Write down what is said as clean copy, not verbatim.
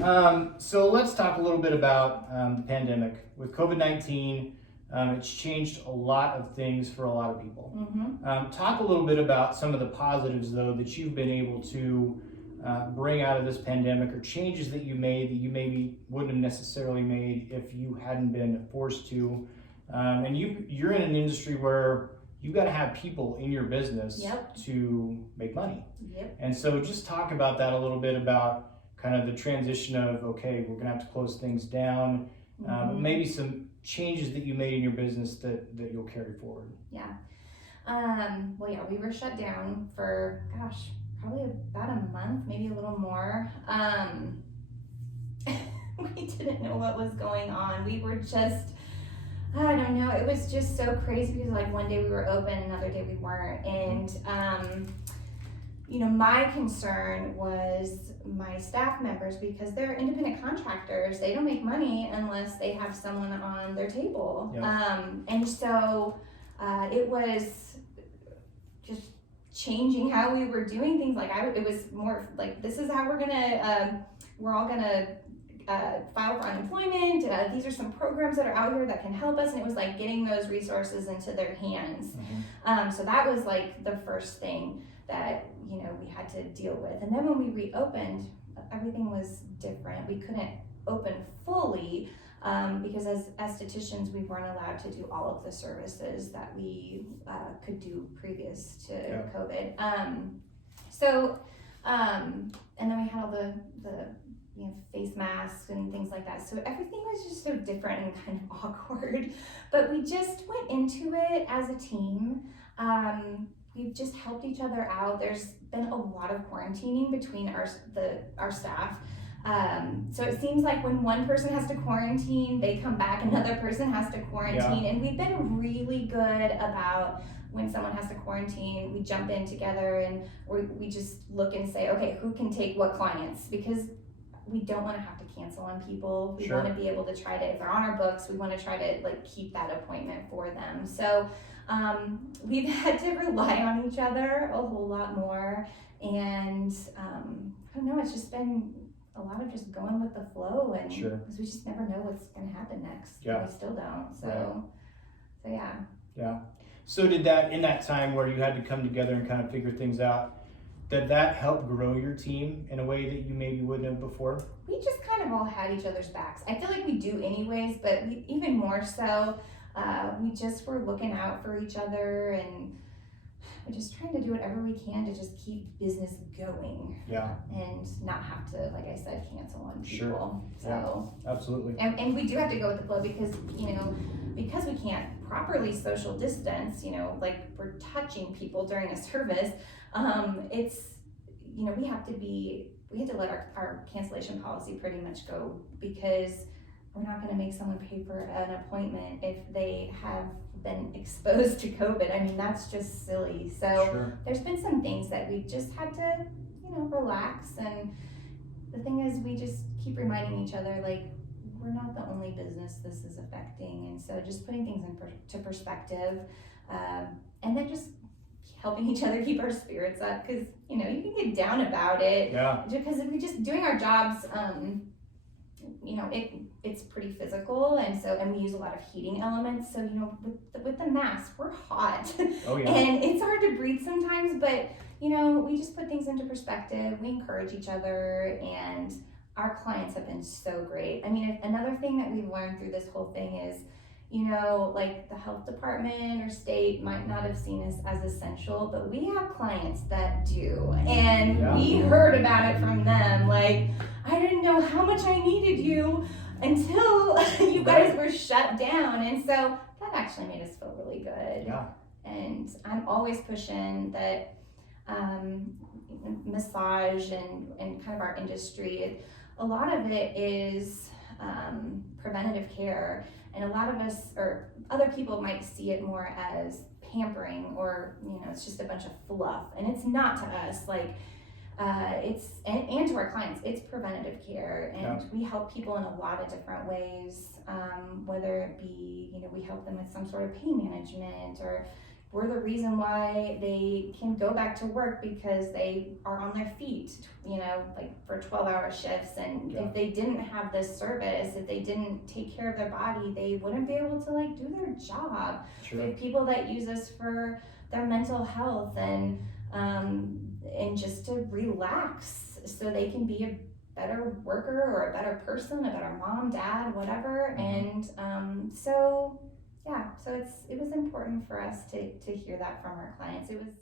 So let's talk a little bit about the pandemic. With COVID-19, it's changed a lot of things for a lot of people. Talk a little bit about some of the positives, though, that you've been able to bring out of this pandemic, or changes that you made that you maybe wouldn't have necessarily made if you hadn't been forced to. And you're in an industry where you got to have people in your business to make money. And so just talk about that a little bit, about kind of the transition of, okay, we're gonna have to close things down, maybe some changes that you made in your business that you'll carry forward. We were shut down for, probably about a month, maybe a little more. We didn't know what was going on. We were just, I don't know, it was just so crazy because like one day we were open, another day we weren't. And my concern was my staff members, because they're independent contractors. They don't make money unless they have someone on their table. And so it was just changing how we were doing things. Like it was more like, this is how we're all gonna file for unemployment. These are some programs that are out here that can help us. And it was like getting those resources into their hands. So that was like the first thing that we had to deal with. And then when we reopened, everything was different. We couldn't open fully because as estheticians, we weren't allowed to do all of the services that we could do previous to COVID. And then we had all the face masks and things like that. So everything was just so different and kind of awkward. But we just went into it as a team. We've just helped each other out. There's been a lot of quarantining between our staff. So it seems like when one person has to quarantine, they come back, another person has to quarantine. And we've been really good about, when someone has to quarantine, we jump in together and we just look and say, okay, who can take what clients? Because we don't want to have to cancel on people. We want to be able to try to, if they're on our books, we want to try to like keep that appointment for them. So we've had to rely on each other a whole lot more. And I don't know, it's just been a lot of just going with the flow, and because we just never know what's going to happen next. And we still don't. So yeah. So did that, in that time where you had to come together and kind of figure things out, did that help grow your team in a way that you maybe wouldn't have before? We just kind of all had each other's backs. I feel like we do anyways, but even more so, we just were looking out for each other, and we're just trying to do whatever we can to just keep business going. And not have to, like I said, cancel on people. So absolutely. And we do have to go with the flow because, because we can't properly social distance, like we're touching people during a service. It's, we had to let our cancellation policy pretty much go, because we're not going to make someone pay for an appointment if they have been exposed to COVID. I mean, that's just silly. So there's been some things that we just had to, relax. And the thing is, we just keep reminding each other, like, we're not the only business this is affecting. And so just putting things into perspective, and then just helping each other keep our spirits up, because, you can get down about it. Because if we're just doing our jobs, it's pretty physical, and we use a lot of heating elements. So, with the mask, we're hot. And it's hard to breathe sometimes, but, we just put things into perspective. We encourage each other, and our clients have been so great. I mean, another thing that we've learned through this whole thing is, like the health department or state might not have seen us as essential, but we have clients that do. And we heard about it from them. Like, I didn't know how much I needed you until you guys were shut down. And so that actually made us feel really good. And I'm always pushing that massage and kind of our industry, a lot of it is preventative care. And a lot of us, or other people, might see it more as pampering, or, it's just a bunch of fluff. And it's not to us. Like, it's, and to our clients, it's preventative care. And we help people in a lot of different ways, whether it be, we help them with some sort of pain management, or, we're the reason why they can go back to work, because they are on their feet, like for 12-hour shifts. And if they didn't have this service, if they didn't take care of their body, they wouldn't be able to like do their job. Sure. We have people that use us for their mental health and just to relax so they can be a better worker or a better person, a better mom, dad, whatever. And so it was important for us to hear that from our clients. It was